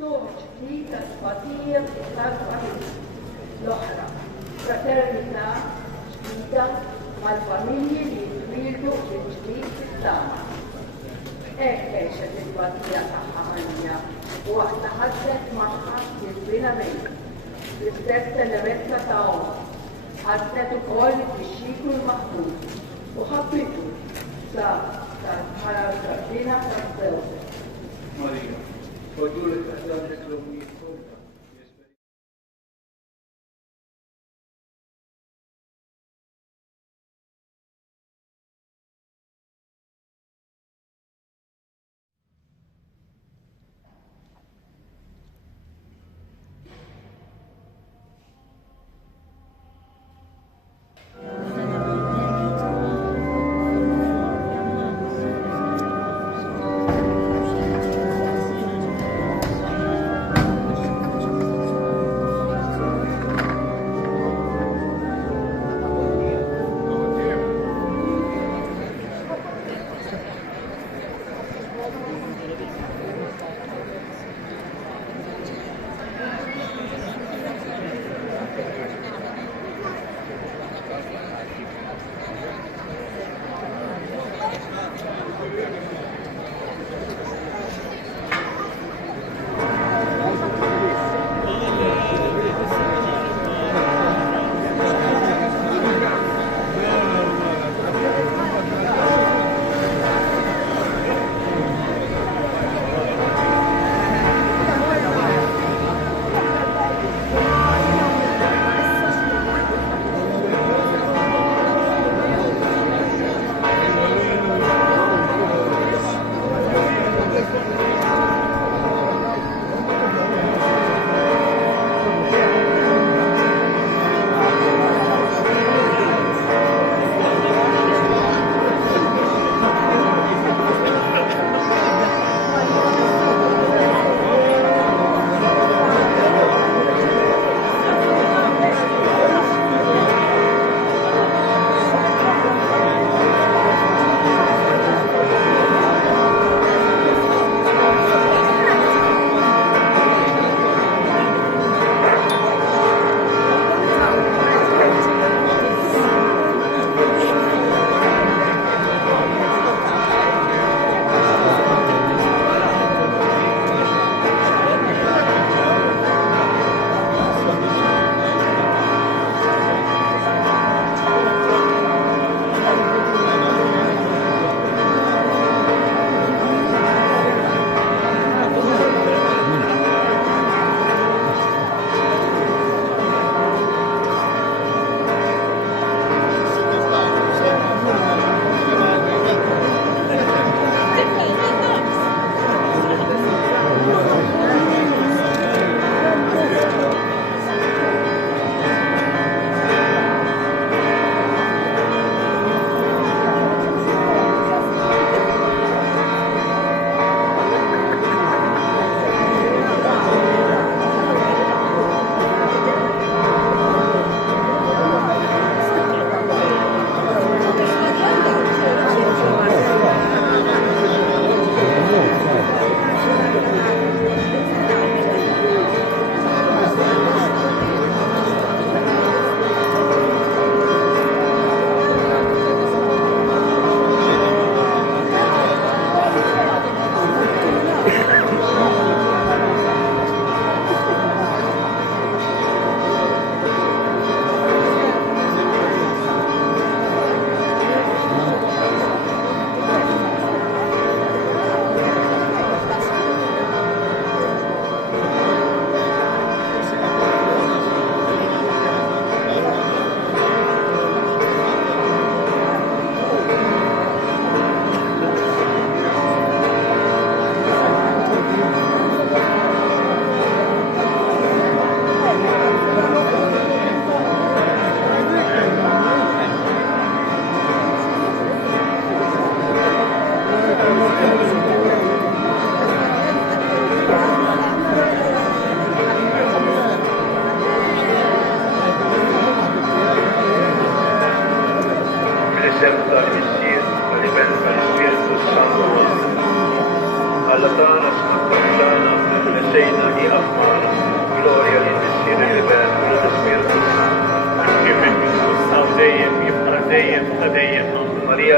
تومش دي تسقطية الفرقة الأخرى fraternità جديدة مع الفاميليا اللي يتولدوا من جديد في السامع. هيك عيشت الوطنية صحة وقت حدث معها يزبنا بينا رسالة لبسة تعاون حتى تقال بالشيك المحبوب وحبيته على الكرتينة الزوجة. Maria, voglio le casate che lo mi ascolta.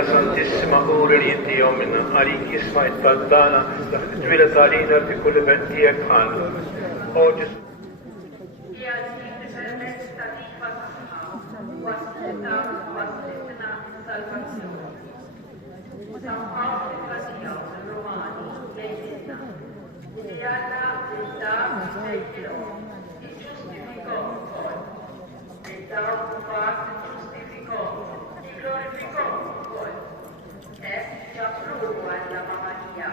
Maria Santissima, ora in Diomina, arichissima et pardana, la fituila salina di quelle venti e canno. Oggi Via di permessa di fatalità, guastita, salvazione. San Paolo e Frasia, Romani, Legnina, Diana, Verità, Vecchio, e giustificò poi. E da parte giustificò, e glorificò poi. E ci approvo alla Maria,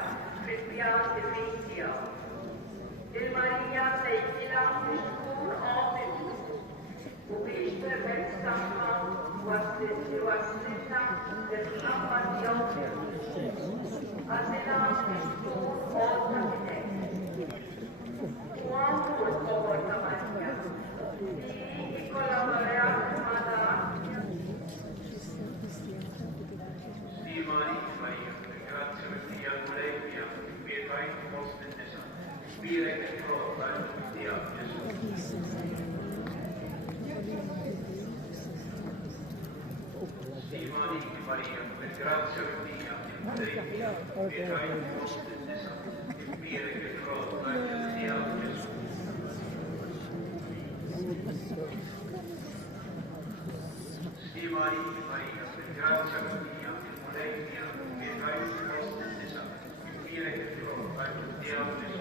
per piante figlia. Il Maria Legnina, il tuo nome, Ubiste Vexama, Wasina, del Shamadione, Asena, tu, Olta, quanto il povero Maria, di collaborare Mada, Sì, Maria, grazie per Dio, Molegia, pietà in vostra intesa, spire che trova il Dio Gesù. Sì, Maria, per grazia per Dio, Molegia, pietà in vostra intesa, spire che trova il Dio Gesù. Sì, Maria, per grazia per Dio, Molegia, pietà in vostra intesa, spire che trova il Dio Gesù.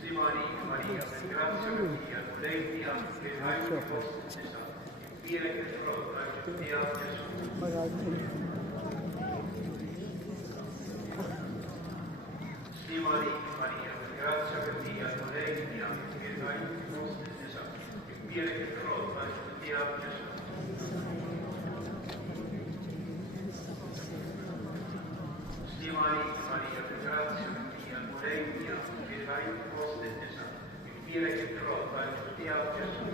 Sì, Maria, per grazia per Dio, Molegia, pietà in vostra intesa, spire che trova il Dio Gesù. Sì, Maria, per grazia per Dio, Molegia, pietà in vostra intesa, spire che trova il Dio Gesù. Sì, Maria, per grazia per Dio, Molegia, pietà in vostra intesa, spire che trova il Dio Gesù.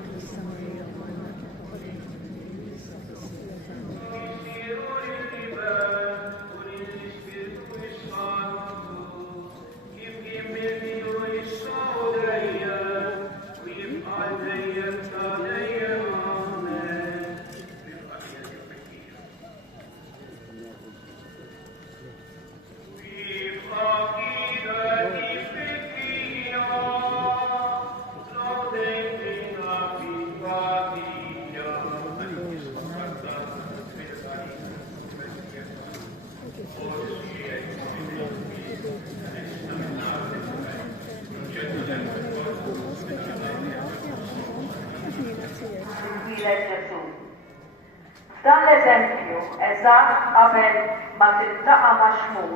Dall'esempio eżatt qabel ma tiltaqa' ma' xmur,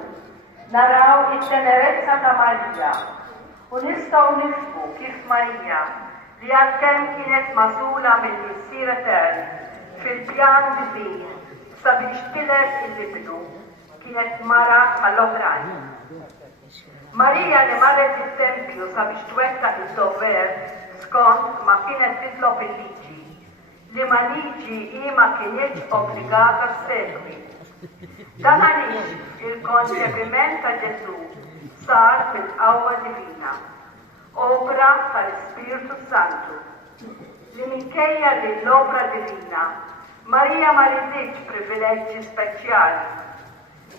naraw it-tenerezza ta' Marija u nistgħu nifhmu kif Marija li għalkemm kienet magħżula mill-Missier Etern fil-pjan divin sabiex tiled il-libnu kienet mara għall-oħrajn. Marija li marret it-tempju sabiex twettaq id-dover skont ma kienet titlob il-liġi li ma liġi hi ma kienx obbligata segwi. Dan għaliex il-konċepiment ta' Ġesu sar bil-qawwa divina, opra tal-Ispiritu Santu, li minkejja li l-opra divina Marija ma rriditx privileġġi speċjali.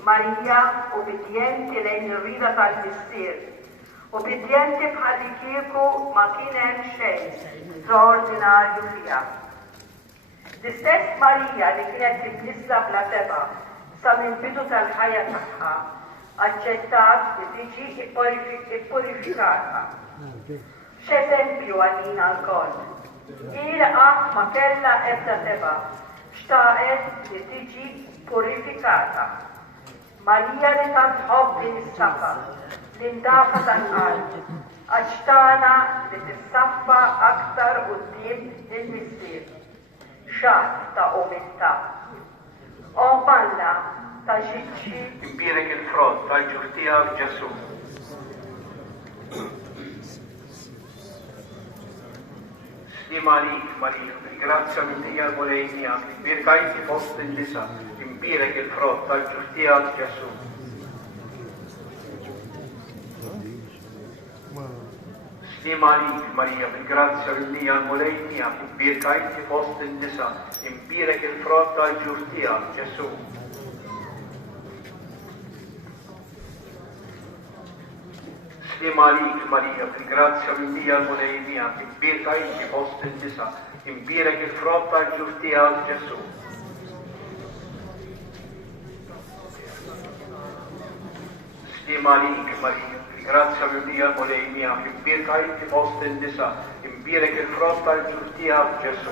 Marija ubbidjenti lejn ir-rida tal-Missier, ubbidjenti bħal li kieku ma kien hemm xejn straordinarju fiha. L-istess Marija li kienet titnissa bla seba sa minn bidu tal-ħajja tagħha aċċettat li tiġi ippurifikata. X'eżempju għalina l-koll. Hi qatt ma kellha ebda seba xtaqet li tiġi purifikata. Marija li tant tħobb din is-safa li ndafa tal-qalb għax-tagħna li tissaffa aktar quddiem il-Missier. Xatt ta' umiltà. O balla ta' ġiġi. Impirek il-frott tal-ġurtija Ġesu. Sni Marija, bil-grazzja minn Dija l-Molejnija, birkajti fost il-nisa, impirek il-frott tal-ġurtija Ġesu. Stima عليك Maria, بالgrazia mia moleinia, birkajti fost النساء, impirek il-frott tal-ġurtija, Ġesu. Stima عليك Maria, بالgrazia mia moleinia, birkajti fost النساء, impirek il-frott tal-ġurtija, Ġesu. Stima عليك Maria, بالgrazia mia moleinia, birkajti fost النساء, impirek il-frott tal-ġurtija, Ġesu.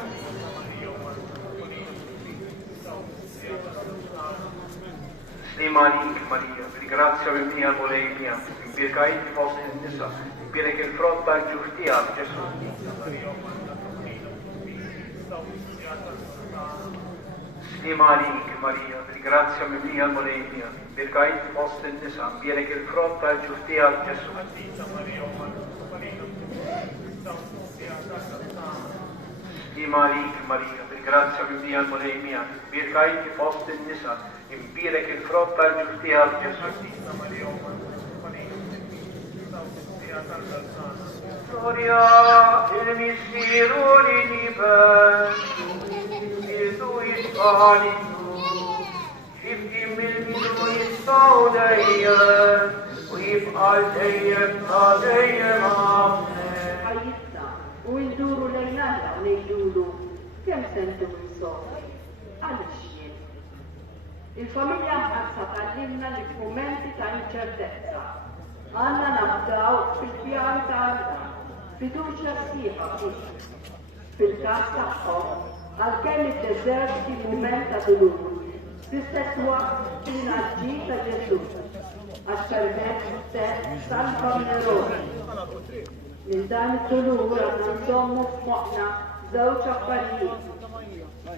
Stima عليك Maria, بالgrazia mia moleinia, birkajti fost النساء, impirek il-frott tal-ġurtija, Ġesu. Stima عليك Maria, بالgrazia mia moleinia, birkajti fost النساء, impirek il-frott tal-ġurtija, Ġesu. Stima عليك Maria, بالgrazia mia moleinia, birkajti fost النساء, impirek il-frott tal-ġurtija, Ġesu. Gloria il-missiru li niben, il-tu jisqanitu, xibkim bil-bidu jistawdejjen, u jibqal dejjem ta' dejjem amen. ħajjitna u nduru lejnalla u ngħidulu kemm sentum insofri għaliex jien. Il-familja mqassa tallimna li f'mumenti ta' inċertezza għandna nabdaw fil-pjan ta' Alla, fiduċja sħiħa fih. Fil-każ tagħhom għalkemm id-deżert kien mument ta' dulur, fl-istess waqt kien aġġi ta' Ġesu għax permezz salva minerali. Min dan id-dulur għandna nżommu f'moqna żewġ affarijiet.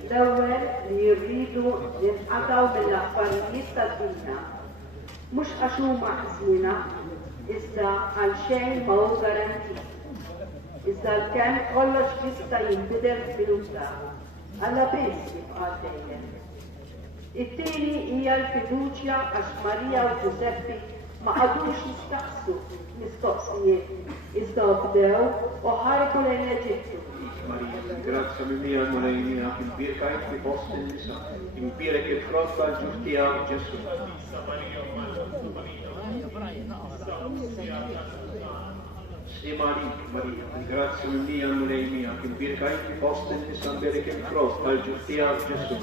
L-ewwel li jirridu ninqataw mill-affarijiet tad-dinja. Mhux għax huma ħżina, iżda għal xejn ma hu garantit. Iżda l-kemm kollox jista' jinbidel f'minuta. Alla biss jibqa' dejjem. It-tieni hija l-fiduċja għax Marija u Ġuseppi ma qadux jistaqsu mistoqsijiet, iżda bdew u ħarbu lejn Eġittu. Maria, grazie mia moleinia, impirkajti fost il-nisa, impirek il-frott tal-ġurtija, Ġesu. Stima عليك Maria, grazie mia moleinia, impirkajti fost il-nisa, impirek il-frott tal-ġurtija, Ġesu.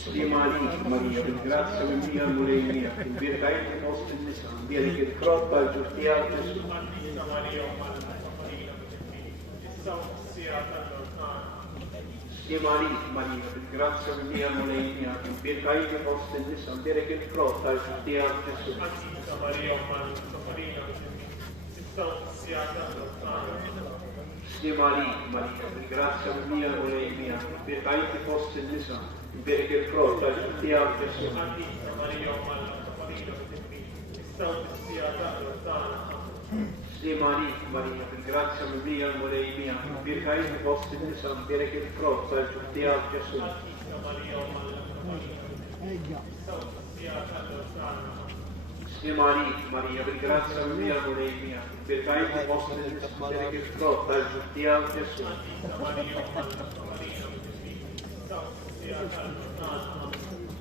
Stima عليك Maria, grazie mia moleinia, impirkajti fost il-nisa, impirek il-frott tal-ġurtija, Ġesu. Stima عليك Maria, grazie mia moleinia, impirkajti fost il-nisa, impirek il-frott tal-ġurtija, Ġesu. Stima عليك Maria, grazie mia moleinia, impirkajti fost il-nisa, impirek il-frott tal-ġurtija, Ġesu. Stima عليك Maria, grazie mia moleinia, impirkajti fost il-nisa, impirek il-frott tal-ġurtija, Ġesu. Stima عليك Maria, grazie mia moleinia, impirkajti fost il-nisa, impirek il-frott tal-ġurtija, Ġesu.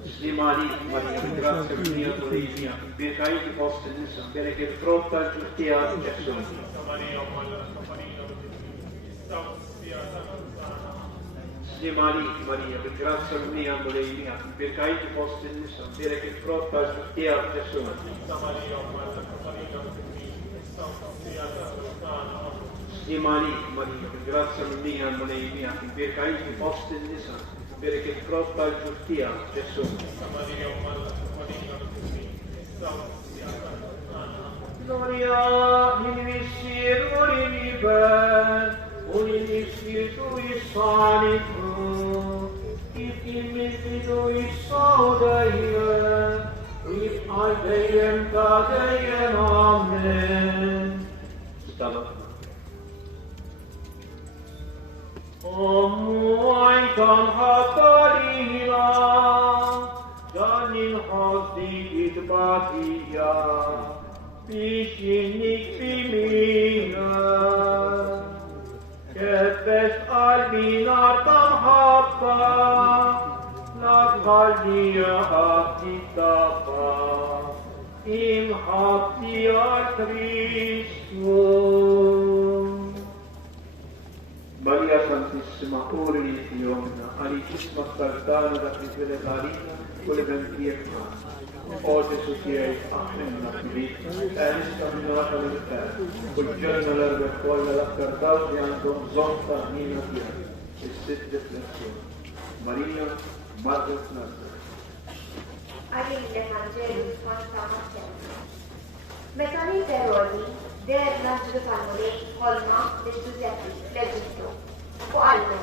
Stima عليك Maria, grazie mia moleinia, impirkajti fost il-nisa, impirek il-frott tal-ġurtija, Ġesu. Stima عليك Maria, grazie mia moleinia, impirkajti fost il-nisa, impirek il-frott tal-ġurtija, Ġesu. Stima عليك Maria, grazie mia moleinia, impirkajti fost il-nisa, impirek il-frott tal-ġurtija, Ġesu. Gloria il-missiru li niben, u il-missiru jisqanitu, kif il-missiru jistawdejjen, u jibqal dejjem ta' dejjem amen. Ommuajtan ħabbarina, dan il-ħosdi jitba Matija, biex bimina, keffes qalbi nar tamħabba, naqħallija ħabti tabba, imħabti għal Kristu. Maria Santissima, ora iniziona, all'icissima saltare da Cristiane Marina, con le benedizioni. Oggi su chi è appena finita, è riscamminata nel terra, col giorno l'erba e folla la cardale di Anton Zonta Nina Piena, e sette deflezioni. Maria, Madre Nostra. Għalille Angelu Santa Matteo. Meta Erodi der l-anġlu tal-mulej ħolma l-Ġuzeppi fl-Eġittu u għallu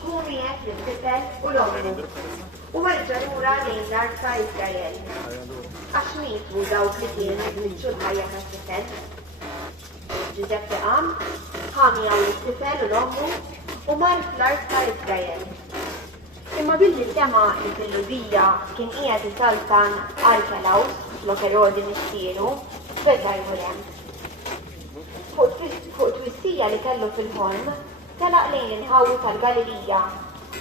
kuni qed l-tifel u l-ommu u werġa' lura lejn l-art ta' Iżrael. Għax mietu dawk li kienu jmiċċu l-ħajja tat-tifel. Ġuzeppi qam ħamijaw l-tifel u l-ommu u mar fl-art ta' Iżrael. Imma billi l-tema li fil-lubija kien qiegħed isaltan Arkelaus flok Erodi mistielu, beda jmurem. Fuq twissija li kellu fil-ħolm, telaq lejn l-inħawu tal-Galilija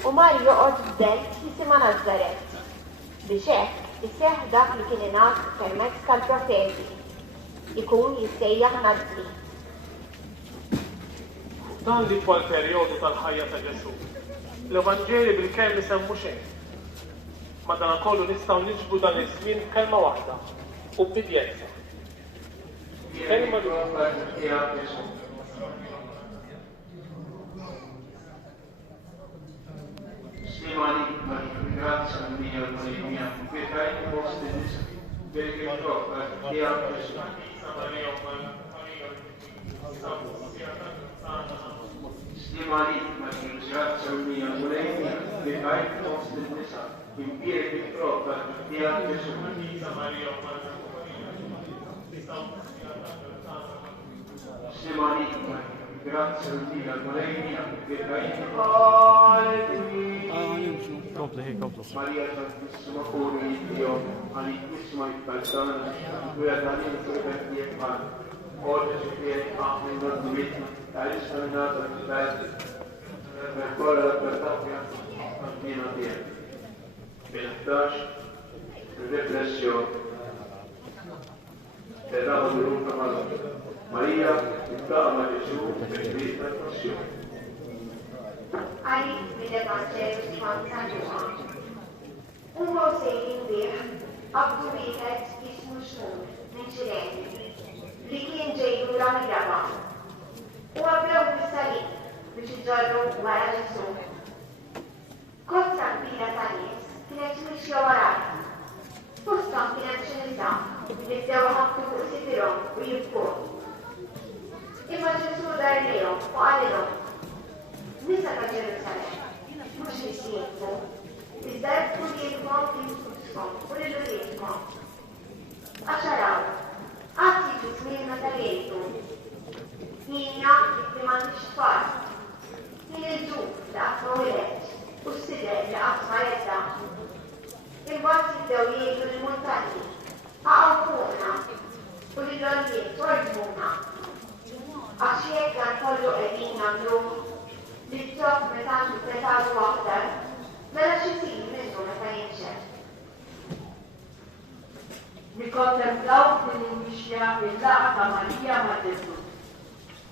u mar joqgħod f'belt jisimha Nażaret. Biex hekk iseħħ dak li kien ingħad permezz tal-profeti, ikun jissejjaħ Nażri. Dan li twal perjodu tal-ħajja ta' Ġesu. L-Evanġeli bil-kemm isemmu xejn. Madankollu nistgħu niġbru dan iż-żmien b'kelma waħda u b'bidjenza. Kelma Stimali, grazie mia, pietà in posti perché troppo che ha preso. Stimali, grazie mia, volemi, pietà in posti in piedi troppo che ha preso. Stimali, grazie mia, volemi, pietà in Maria Santissima, cuore di Dio, all'intissima infalzana, cui ha dato il suo per di fare. Oggi su che ha un nostro vita, ha risparmiato il cielo, per cuore la libertà che ha pieno a Dio. Messaggio, riflessione. E dato di lunga mano. Maria, inflama Gesù, per Cristo e passione. Għalli mill-Evanġelu skont San Ġuan. Huma sejrin bih għabdu wieħed jismu Xmur minn Ċirene li kien ġej lura mir-raba. U għabdew bis-salib biex iġorru wara Ġesu. Kozza kbira ta' nies kienet mixja warajha. Fosthom kienet xi nisa li bdew ħabtu fuq sitirhom u jibku. Imma Ġesu dar lejhom u qalilhom Nisa ta' Ġerusalem, mhux nisiebku, iżda jibku lielkom infuskom u lil-uliedkom. Għaxaraw, għatti fi-żmien meta jgħidu, jiena li m'għandix tfal, jien il-ġuf li qatt ma wilet u s-sider li qatt ma jedda. Imbagħad jibdew jgħidu lill-muntanji, aqgħu fuqna u lill-għoljiet orbmuna. Għax jekk dan kollu qegħdin nagħmlu li t-top metandu petalu aktar, mela xisir minnu meta jinxef. Nikkontemplaw din il-mixja il-laqa ta' Marija ma' Ġesu.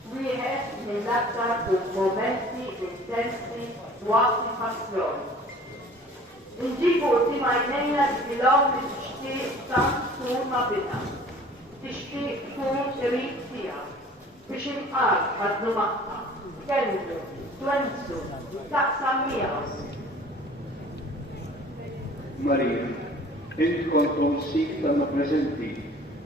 Wieħed mill-aktar momenti intensi waqt il-passjoni. Nġibu qudiem għajnejna l-bilgħu li tixtieq tant tkun ma' bidha. Tixtieq tkun irid tiegħek biex inqal ħadnu magħha. Kellu Twensu, taqsam miegħu. Maria, int kontom sik tanna prezenti,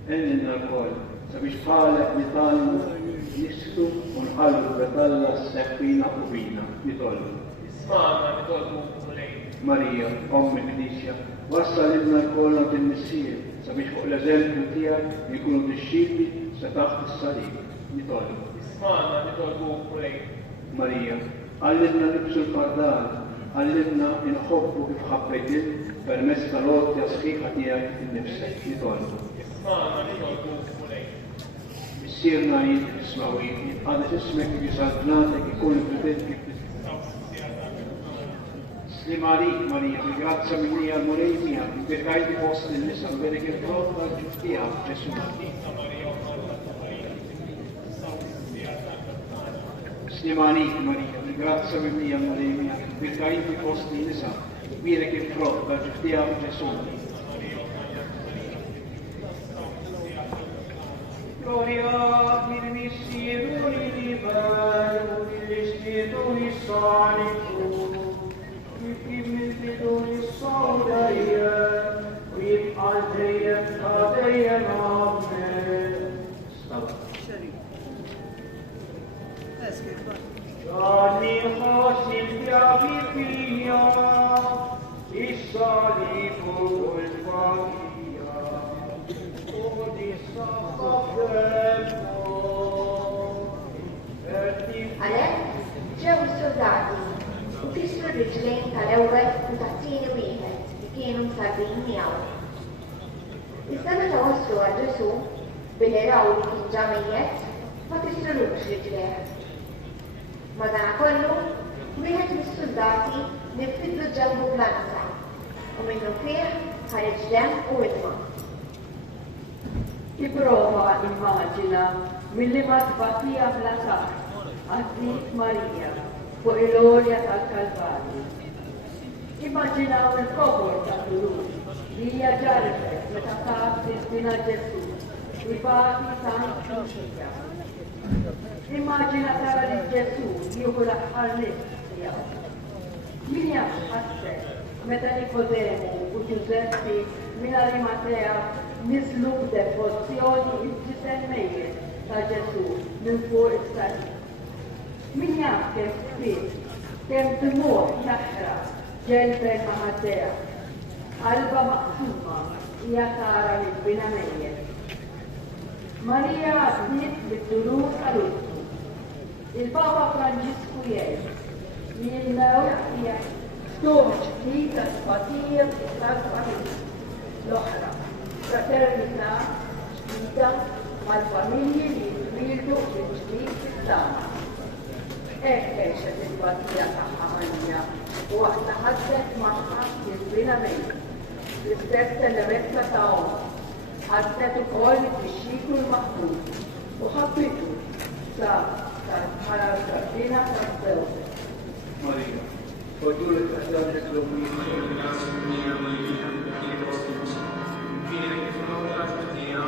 enninna l-koll, sabiex bħalek nitalmu nisku unħallu betalla s-sekwina u bina, nitollu. Ismana nitollu lejn. Maria, ommi Knisja, wassal inna l-koll din missier, sabiex fuq l-eżempju tijak jikunu disċipli sa taħt is-salib, nitollu. Ismana nitollu lejn. Maria, għallimna nibsu l-pardal, علمنا نحبه kif ħabbejtin permezz tal-għodja sħiħa tiegħek innifsek li tolbu. Issirna jitnismawin, jitqadet ismek kif jisaltnatek ikun il-bidel kif Slim għalik, Marija, bi-grazza minni għal-murej miegħek, bi-bekajti fost il-nisa, berek il-frott tal-ġuftija Ġesu. Slim għalik, Marija, bi-grazza minni għal-murej miegħek, bi-bekajti fost il-nisa, berek il-frott tal-ġuftija Ġesu. Gloria al Messiero di Dio, l'Istituto Sanico. ġew is-soldati u kisru r-riġlejn tal-ewwel u tat-tieni wieħed li kienu msarbin miegħu. Iżda meta waslu għal Ġesu billi raw li kien ġa mejjed ma kisrulux riġlejh. Madankollu wieħed mis-soldati nifidlu ġenbu blanza u minnu fih ħareġ demm u ilma. Tipprova immaġina milli ma tbatija bl-asar għaddit Marija fuq il-orja tal-Kalvarju. Immaġinaw il-kobor tal-Lulus li hija ġarfet meta tat tisbina Ġesu ibati tant Luċija. Immaġina tara li Ġesu jieħu l-aħħar nifs tiegħu. Min jaf ħasset meta Nikodemu u Ġuseppi minn Arimatea niżlu b'devozzjoni il-ġisem mejjed ta' Ġesu minn fuq is-salit. Min jaf kemm kbir, kemm timur jaħraq ġelben ma' Matea, qalba maqsuma hija tara li bina mejjed. Marija għaddiet bid-dulur tal-ultu. Il-Papa Franġisku jgħid li l-mewt hija storġ ġdid ta' tfatija tal-familja. L-oħra, fraternità ġdida mal-familji li jitwildu ġdid fis-sama. Hekk għexet il-tfatija tagħha Marija u waqta ħaddet magħha jisbina mejjed. L-istess telemezza ta' ħaddet ukoll ix-xiklu l-maħbub u ħabbitu sa bħala l-kardina tas-sew. Marija, ودولة أحداث الكلوبية Infine, che sono la mattina,